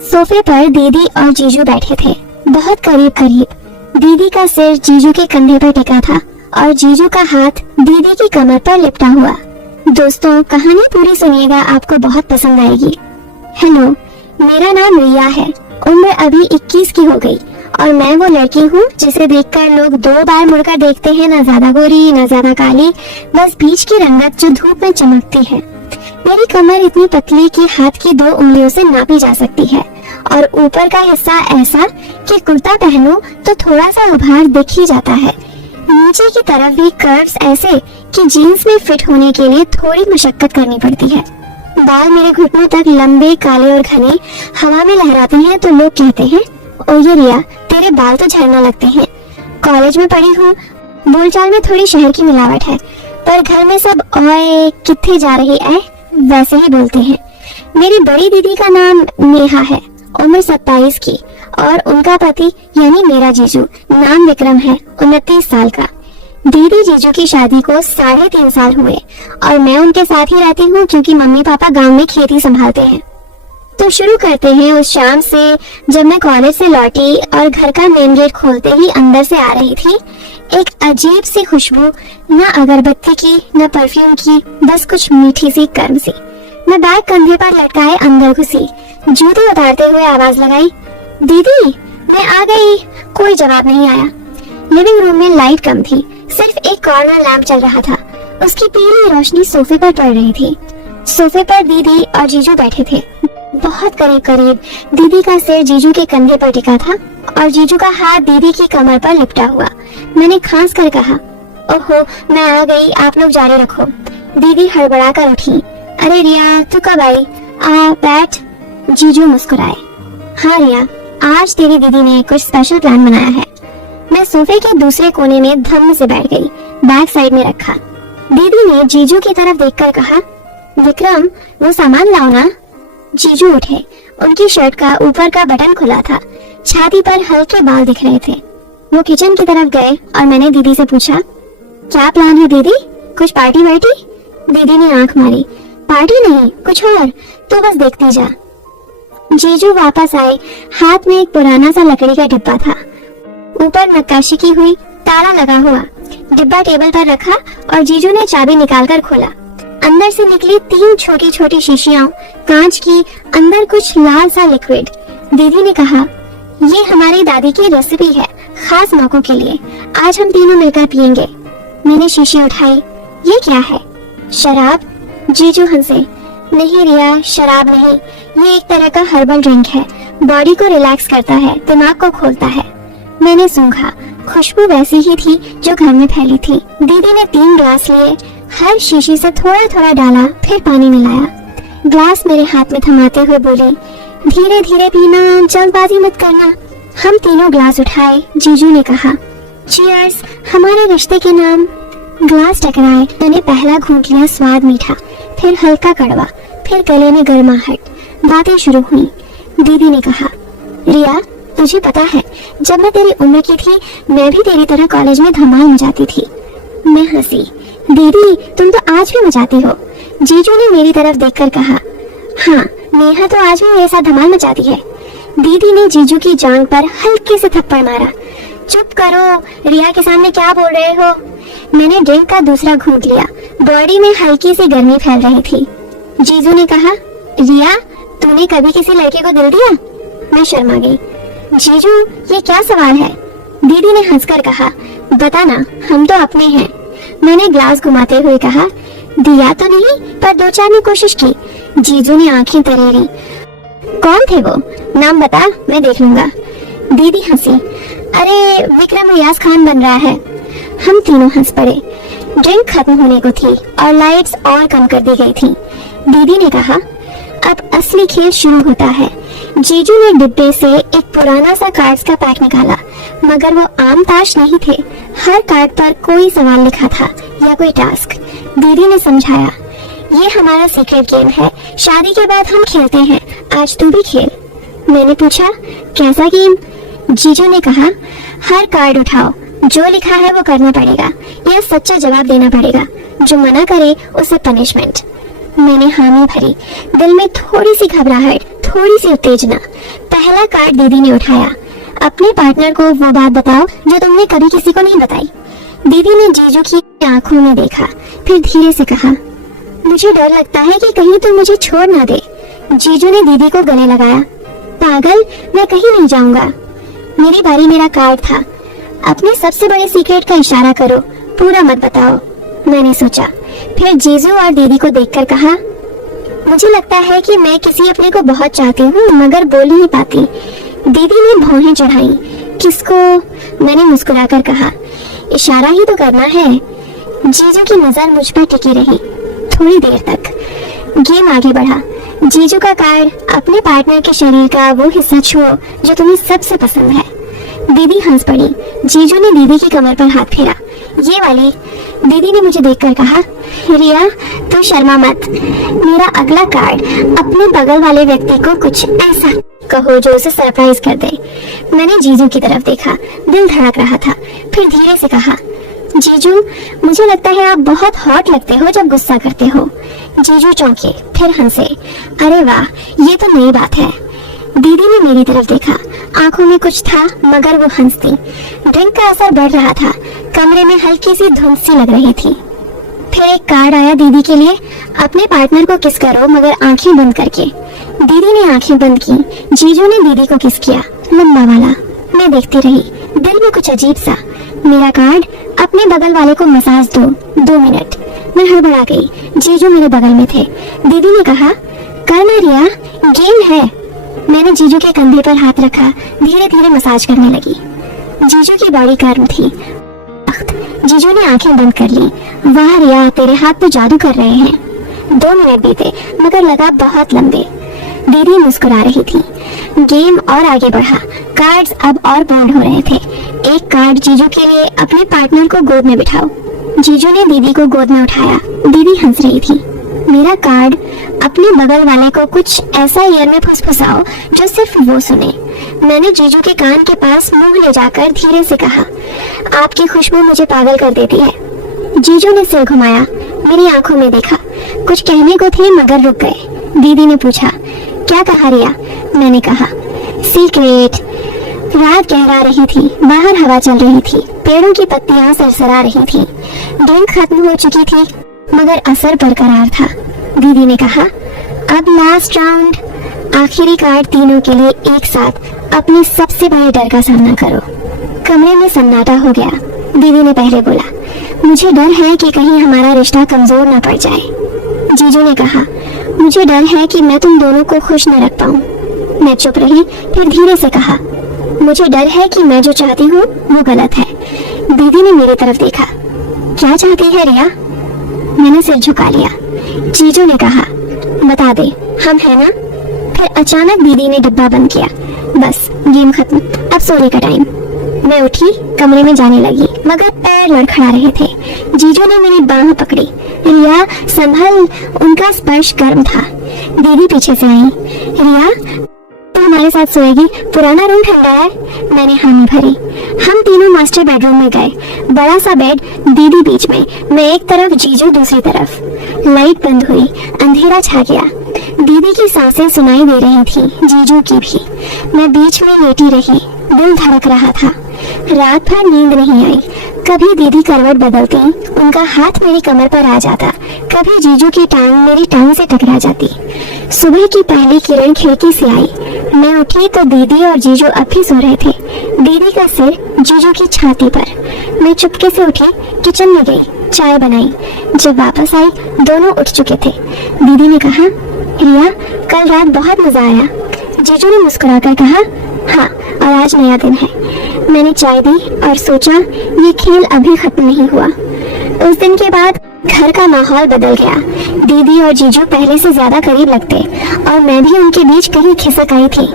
सोफे पर दीदी और जीजू बैठे थे, बहुत करीब करीब। दीदी का सिर जीजू के कंधे पर टिका था और जीजू का हाथ दीदी की कमर पर लिपटा हुआ। दोस्तों, कहानी पूरी सुनिएगा, आपको बहुत पसंद आएगी। हेलो, मेरा नाम रिया है। उम्र अभी 21 की हो गई और मैं वो लड़की हूँ जिसे देखकर लोग 2 बार मुड़कर देखते हैं। ना ज्यादा गोरी ना ज्यादा काली, बस बीच की रंगत जो धूप में चमकती है। मेरी कमर इतनी पतली कि हाथ की 2 उंगलियों से नापी जा सकती है और ऊपर का हिस्सा ऐसा कि कुर्ता पहनो तो थोड़ा सा उभार दिख ही जाता है। नीचे की तरफ भी कर्व्स ऐसे कि जीन्स में फिट होने के लिए थोड़ी मशक्कत करनी पड़ती है। बाल मेरे घुटनों तक लंबे, काले और घने हवा में लहराते हैं तो लोग कहते हैं, ओ ये रिया, तेरे बाल तो झड़ना लगते हैं। कॉलेज में पढ़ी हूँ, बोलचाल में थोड़ी शहर की मिलावट है, पर घर में सब ओए कित्थे जा रही है वैसे ही बोलते हैं। मेरी बड़ी दीदी का नाम नेहा है, उम्र 27 की, और उनका पति यानी मेरा जीजू नाम विक्रम है, 29 साल का। दीदी जीजू की शादी को 3.5 साल हुए और मैं उनके साथ ही रहती हूँ क्योंकि मम्मी पापा गांव में खेती संभालते हैं। तो शुरू करते हैं उस शाम से जब मैं कॉलेज से लौटी और घर का मेन गेट खोलते ही अंदर से आ रही थी एक अजीब सी खुशबू, न अगरबत्ती की न परफ्यूम की, बस कुछ मीठी सी कर्म सी। मैं बैग कंधे पर लटकाए अंदर घुसी, जूते उतारते हुए आवाज लगाई, दीदी मैं आ गई। कोई जवाब नहीं आया। लिविंग रूम में लाइट कम थी, सिर्फ एक कॉर्नर लैंप चल रहा था। उसकी पीली रोशनी सोफे पर पड़ रही थी। सोफे पर दीदी और जीजू बैठे थे, बहुत करीब करीब। दीदी का सिर जीजू के कंधे पर टिका था और जीजू का हाथ दीदी की कमर पर लिपटा हुआ। मैंने खांस कर कहा, ओहो मैं आ गई, आप लोग जारी रखो। दीदी हड़बड़ा कर उठी, अरे रिया तू कब आई, आ बैठ। जीजू मुस्कुराए, हाँ रिया, आज तेरी दीदी ने कुछ स्पेशल प्लान बनाया है। मैं सोफे के दूसरे कोने में धम्म से बैठ गई, बैग साइड में रखा। दीदी ने जीजू की तरफ देखकर कहा, विक्रम वो सामान लाओ ना। जीजू उठे, उनकी शर्ट का ऊपर का बटन खुला था, छाती पर हल्के बाल दिख रहे थे। वो किचन की तरफ गए और मैंने दीदी से पूछा, क्या प्लान है दीदी, कुछ पार्टी वार्टी? दीदी ने आंख मारी, पार्टी नहीं कुछ और, तो बस देखती जा। जीजू वापस आए, हाथ में एक पुराना सा लकड़ी का डिब्बा था, ऊपर नक्काशी की हुई, ताला लगा हुआ। डिब्बा टेबल पर रखा और जीजू ने चाबी निकालकर खोला। अंदर से निकली 3 छोटी छोटी शीशियां, कांच की, अंदर कुछ लाल सा लिक्विड। दीदी ने कहा, ये हमारी दादी की रेसिपी है, खास मौकों के लिए, आज हम तीनों मिलकर पियेंगे। मैंने शीशी उठाई, ये क्या है? शराब? जीजू हंसे, नहीं रिया शराब नहीं, ये एक तरह का हर्बल ड्रिंक है, बॉडी को रिलैक्स करता है, दिमाग को खोलता है। मैंने सूंघा, खुशबू वैसी ही थी जो घर में फैली थी। दीदी ने 3 ग्लास लिए, हर शीशी से थोड़ा थोड़ा डाला, फिर पानी मिलाया। ग्लास मेरे हाथ में थमाते हुए बोली, धीरे धीरे पीना, जल्दबाजी मत करना। हम तीनों ग्लास उठाए। जीजू ने कहा, चीयर्स हमारे रिश्ते के नाम। ग्लास टकराए, मैंने पहला घूंट लिया, स्वाद मीठा, फिर हल्का कड़वा, फिर गले में गर्माहट। बातें शुरू हुई। दीदी ने कहा, रिया तुझे पता है जब मैं तेरी उम्र की थी मैं भी तेरी तरह कॉलेज में धमाल मचाती थी। मैं हंसी, दीदी तुम तो आज भी मचाती हो। जीजू ने मेरी तरफ देखकर कहा, हाँ नेहा तो आज भी मेरे साथ धमाल मचाती है। दीदी ने जीजू की जांघ पर हल्के से थप्पड़ मारा, चुप करो, रिया के सामने क्या बोल रहे हो। मैंने ड्रिंक का दूसरा घूंट लिया, बॉडी में हल्की सी गर्मी फैल रही थी। जीजू ने कहा, रिया तूने कभी किसी लड़के को दिल दिया? मैं शर्मा गई। जीजू ये क्या सवाल है? दीदी ने हंसकर कहा, बता ना, हम तो अपने हैं। मैंने ग्लास घुमाते हुए कहा, दिया तो नहीं पर 2-4 ने कोशिश की। जीजू ने आंखें तरेरी, कौन थे वो, नाम बता मैं देख लूंगा। दीदी हंसी, अरे विक्रम रियाज खान बन रहा है। हम तीनों हंस पड़े। ड्रिंक खत्म होने को थी और लाइट्स और कम कर दी गई थी। दीदी ने कहा, अब असली खेल शुरू होता है। जीजू ने डिब्बे से एक पुराना सा कार्ड्स का पैक निकाला, मगर वो आम ताश नहीं थे। हर कार्ड पर कोई सवाल लिखा था या कोई टास्क। दीदी ने समझाया, ये हमारा सीक्रेट गेम है, शादी के बाद हम खेलते हैं, आज तू भी खेल। मैंने पूछा, कैसा गेम? जीजू ने कहा, हर कार्ड उठाओ, जो लिखा है वो करना पड़ेगा या सच्चा जवाब देना पड़ेगा, जो मना करे उसे पनिशमेंट। मैंने हामी भरी, दिल में थोड़ी सी घबराहट, थोड़ी सी उत्तेजना। पहला कार्ड दीदी ने उठाया। अपने पार्टनर को वो बात बताओ जो तुमने कभी किसी को नहीं बताई। दीदी ने जीजू की आंखों में देखा, फिर धीरे से कहा, मुझे डर लगता है कि कहीं तुम मुझे छोड़ ना दे। जीजू ने दीदी को गले लगाया। पागल, मैं कहीं नहीं जाऊंगा। मेरी बारी, मेरा कार्ड था। अपने सबसे बड़े सीक्रेट का इशारा करो, पूरा मत बताओ। मैंने सोचा, फिर जीजू और दीदी को देखकर कहा, मुझे लगता है कि मैं किसी अपने को बहुत चाहती हूँ मगर बोल नहीं पाती। दीदी ने भौहें चढ़ाई। किसको? मैंने मुस्कुराकर कहा, इशारा ही तो करना है। जीजू की नजर मुझ पर टिकी रही थोड़ी देर तक। गेम आगे बढ़ा। जीजू का कार्ड, अपने पार्टनर के शरीर का वो हिस्सा छुओ जो तुम्हें सबसे पसंद है। दीदी हंस पड़ी। जीजू ने दीदी की कमर पर हाथ फेरा। ये वाली। दीदी ने मुझे देखकर कहा, रिया तू शर्मा मत। मेरा अगला कार्ड, अपने बगल वाले व्यक्ति को कुछ ऐसा कहो जो उसे सरप्राइज कर दे। मैंने जीजू की तरफ देखा, दिल धड़क रहा था। फिर धीरे से कहा, जीजू मुझे लगता है आप बहुत हॉट लगते हो जब गुस्सा करते हो। जीजू चौंके, फिर हंसे। अरे वाह, ये तो नई बात है। दीदी ने मेरी तरफ देखा, आंखों में कुछ था मगर वो हंसती। ड्रिंक का असर बढ़ रहा था, कमरे में हल्की सी धुंध सी लग रही थी। फिर एक कार्ड आया दीदी के लिए, अपने पार्टनर को किस करो मगर आंखें बंद करके। दीदी ने आंखें बंद की। जीजू ने दीदी को किस किया, लंबा वाला। मैं देखती रही, दिल में कुछ अजीब सा। मेरा कार्ड, अपने बगल वाले को मसाज दो, 2 मिनट। मैं हड़बड़ा गई। जीजू मेरे बगल में थे। दीदी ने कहा, करना रिया, गेम है। मैंने जीजू के कंधे पर हाथ रखा, धीरे धीरे मसाज करने लगी। जीजू की बॉडी गर्म थी। जीजू ने आंखें बंद कर ली। वाह रिया, तेरे हाथ तो जादू कर रहे हैं। 2 मिनट बीते मगर लगा बहुत लंबे। दीदी मुस्कुरा रही थी। गेम और आगे बढ़ा। कार्ड्स अब और बाउंड हो रहे थे। एक कार्ड जीजू के लिए, अपने पार्टनर को गोद में बिठाओ। जीजू ने दीदी को गोद में उठाया। दीदी हंस रही थी। मेरा कार्ड, अपने बगल वाले को कुछ ऐसा ईयर में फुसफुसाओ जो सिर्फ वो सुने। मैंने जीजू के कान के पास मुंह ले जाकर धीरे से कहा, आपकी खुशबू मुझे पागल कर देती है। जीजू ने सिर घुमाया, मेरी आंखों में देखा। कुछ कहने को थे मगर रुक गए। दीदी ने पूछा, क्या कहा रिया? मैंने कहा, सीक्रेट। रात गहरा रही थी, बाहर हवा चल रही थी, पेड़ों की पत्तियां सरसरा रही थी। ड्रिंक खत्म हो चुकी थी मगर असर बरकरार था। दीदी ने कहा, अब लास्ट राउंड, आखिरी कार्ड तीनों के लिए एक साथ अपने सबसे बड़े डर का सामना करो। कमरे में सन्नाटा हो गया। दीदी ने पहले बोला, मुझे डर है कि कहीं हमारा रिश्ता कमजोर ना पड़ जाए। जीजू ने कहा, मुझे डर है कि मैं तुम दोनों को खुश न रख पाऊं। मैं चुप रही, फिर धीरे से कहा, मुझे डर है कि मैं जो चाहती हूँ वो गलत है। दीदी ने मेरी तरफ देखा, क्या चाहती है रिया? मैंने सिर झुका लिया। जीजू ने कहा, बता दे, हम है ना? फिर अचानक दीदी ने डिब्बा बंद किया। बस, गेम खत्म, अब सोने का टाइम। मैं उठी, कमरे में जाने लगी मगर पैर लड़खड़ा रहे थे। जीजू ने मेरी बांह पकड़ी। रिया संभल, उनका स्पर्श गर्म था। दीदी पीछे से आई। रिया तू हमारे साथ सोएगी, पुराना रूम ठंडा है। मैंने हामी भरी। हम तीनों मास्टर बेडरूम में गए। बड़ा सा बेड, दीदी बीच में, मैं एक तरफ, जीजू दूसरी तरफ। लाइट बंद हुई, अंधेरा छा गया। दीदी की सांसें सुनाई दे रही थी, जीजू की भी। मैं बीच में लेटी रही, दिल धड़क रहा था। रात भर नींद नहीं आई। कभी दीदी करवट बदलती, उनका हाथ मेरी कमर पर आ जाता, कभी जीजू की टांग मेरी टांग से टकरा जाती। सुबह की पहली किरण खिड़की से आई। मैं उठी तो दीदी और जीजू अब भी सो रहे थे। दीदी का सिर जीजू की छाती पर। मैं चुपके से उठी, किचन में गई, चाय बनाई। जब वापस आई, दोनों उठ चुके थे। दीदी ने कहा, रिया कल रात बहुत मजा आया। जीजू ने मुस्कुराकर कहा, हाँ, और आज नया दिन है। मैंने चाय दी और सोचा ये खेल अभी खत्म नहीं हुआ। उस दिन के बाद घर का माहौल बदल गया। दीदी और जीजू पहले से ज्यादा करीब लगते और मैं भी उनके बीच कहीं खिसक आई थी।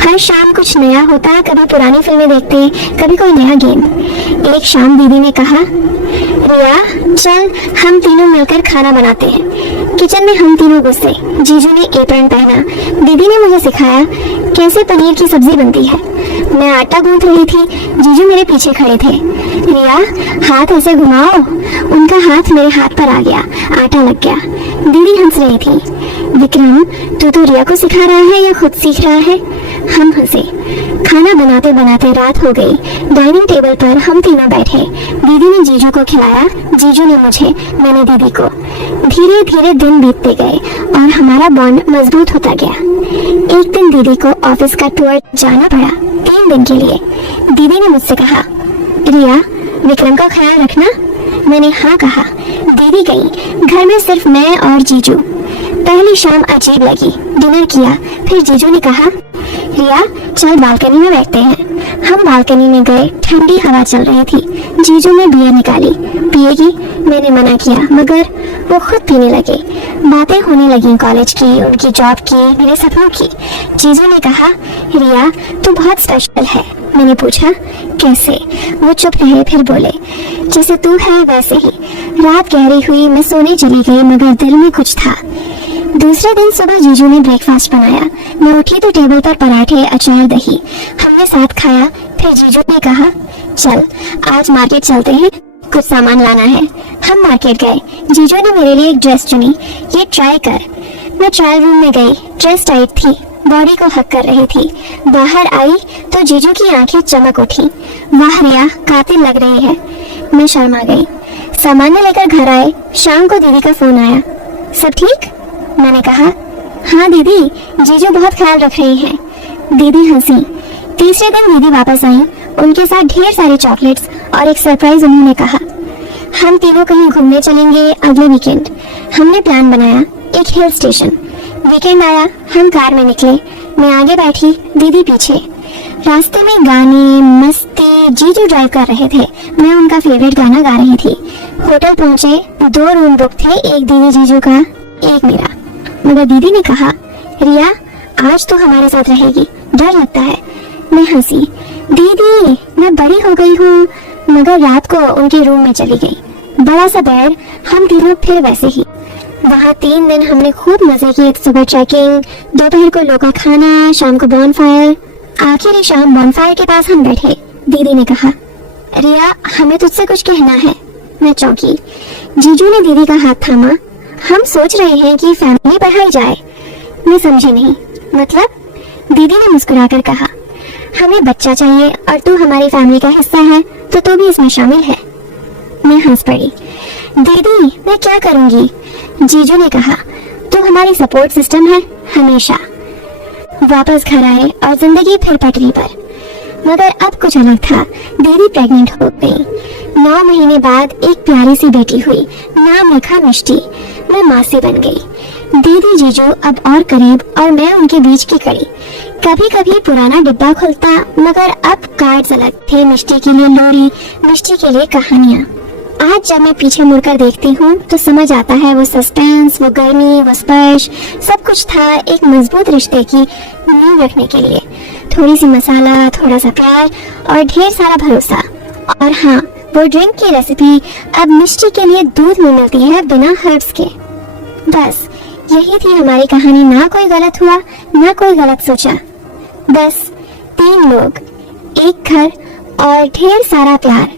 हर शाम कुछ नया होता, कभी पुरानी फिल्में देखते, कभी कोई नया गेम। एक शाम दीदी ने कहा, रिया चल हम तीनों मिलकर खाना बनाते हैं। किचन में हम तीनों घुसे। जीजू ने एप्रन पहना। दीदी ने मुझे सिखाया कैसे पनीर की सब्जी बनती है। मैं आटा गूंथ रही थी, जीजू मेरे पीछे खड़े थे। रिया हाथ ऐसे घुमाओ। उनका हाथ मेरे हाथ पर आ गया, आटा लग गया। दीदी हंस रही थी। विक्रम, तू तो रिया को सिखा रहा है या खुद सीख रहा है? हम हंसे। खाना बनाते बनाते रात हो गई। डाइनिंग टेबल पर हम तीनों बैठे। दीदी ने जीजू को खिलाया, जीजू ने मुझे, मैंने दीदी को। धीरे धीरे दिन बीतते गए और हमारा बॉन्ड मजबूत होता गया। एक दिन दीदी को ऑफिस का टूर जाना पड़ा, 3 दिन के लिए। दीदी ने मुझसे कहा, रिया, विक्रम का ख्याल रखना। मैंने हाँ कहा। दीदी गई। घर में सिर्फ मैं और जीजू। पहली शाम अजीब लगी। डिनर किया, फिर जीजू ने कहा, रिया चल बालकनी में बैठते हैं। हम बालकनी में गए। ठंडी हवा चल रही थी। जीजू ने बियर निकाली। पिएगी? मैंने मना किया, मगर वो खुद पीने लगे। बातें होने लगी कॉलेज की, उनकी जॉब की, मेरे सपनों की। जीजू ने कहा, रिया तू बहुत स्पेशल है। मैंने पूछा, कैसे? वो चुप रहे, फिर बोले, जैसे तू है वैसे ही। रात गहरी हुई, मैं सोने चली गई, मगर दिल में कुछ था। दूसरे दिन सुबह जीजू ने ब्रेकफास्ट बनाया। मैं उठी तो टेबल पर पराठे, अचार, दही। हमने साथ खाया। फिर जीजू ने कहा, चल आज मार्केट चलते हैं, कुछ सामान लाना है। हम मार्केट गए। जीजू ने मेरे लिए एक ड्रेस चुनी, ये ट्राई कर। मैं ट्रायल रूम में गई। ड्रेस टाइट थी, बॉडी को हक कर रही थी। बाहर आई तो जीजू की आंखें चमक उठी। वाह रिया, कातिल लग रही है। मैं शर्मा गई। सामान लेकर घर आए। शाम को दीदी का फोन आया, सब ठीक? मैंने कहा, हाँ दीदी, जीजू बहुत ख्याल रख रही हैं। दीदी हंसी। तीसरे दिन दीदी वापस आई, उनके साथ ढेर सारे चॉकलेट्स और एक सरप्राइज। उन्होंने कहा, हम तीनों कहीं घूमने चलेंगे अगले वीकेंड। हमने प्लान बनाया, एक हिल स्टेशन। वीकेंड आया, हम कार में निकले। मैं आगे बैठी, दीदी पीछे। रास्ते में गाने, मस्ती। जीजू ड्राइव कर रहे थे, मैं उनका फेवरेट गाना गा रही थी। होटल पहुंचे, 2 रूम बुक थे, एक दीदी जीजू का, एक मेरा। मगर दीदी ने कहा, रिया आज तो हमारे साथ रहेगी, डर लगता है। मैं हंसी। दीदी मैं बड़ी हो गई हूँ। मगर रात को उनके रूम में चली गई। बड़ा सा बेड, हम तीनों फिर वैसे ही। वहाँ 3 दिन हमने खूब मजे किए। सुबह ट्रैकिंग, दोपहर को लोकल खाना, शाम को बॉनफायर। आखिरी शाम बॉनफायर के पास हम बैठे। दीदी ने कहा, रिया हमें तुझसे कुछ कहना है। मैं चौंकी। जीजू ने दीदी का हाथ थामा। हम सोच रहे हैं कि फैमिली बढ़ाई जाए। मैं समझी नहीं। मतलब? दीदी ने मुस्कुराकर कहा, हमें बच्चा चाहिए और तू हमारी फैमिली का हिस्सा है तो तू भी इसमें शामिल है। मैं हंस पड़ी। दीदी मैं क्या करूंगी? जीजू ने कहा, तू हमारी सपोर्ट सिस्टम है हमेशा। वापस घर आए और जिंदगी फिर पटरी पर। मगर अब कुछ अलग था। दीदी प्रेग्नेंट हो गई। 9 महीने बाद एक प्यारी सी बेटी हुई। नाम रखा मिष्टी। मैं मासी बन गई। दीदी जीजू अब और करीब और मैं उनके बीच की कड़ी। कभी कभी पुराना डिब्बा खुलता, मगर अब कार्ड्स अलग थे। मिष्टी के लिए लोरी, मिष्टी के लिए कहानियाँ। आज जब मैं पीछे मुड़कर देखती हूँ तो समझ आता है वो सस्पेंस, वो गर्मी, वो स्पर्श, सब कुछ था एक मजबूत रिश्ते की नींव रखने के लिए। थोड़ी सी मसाला, थोड़ा सा प्यार और ढेर सारा भरोसा। और हाँ, वो ड्रिंक की रेसिपी अब मिष्टी के लिए दूध में मिलती है बिना हर्ब्स के। बस यही थी हमारी कहानी। ना कोई गलत हुआ, ना कोई गलत सोचा। बस 3 लोग, एक घर और ढेर सारा प्यार।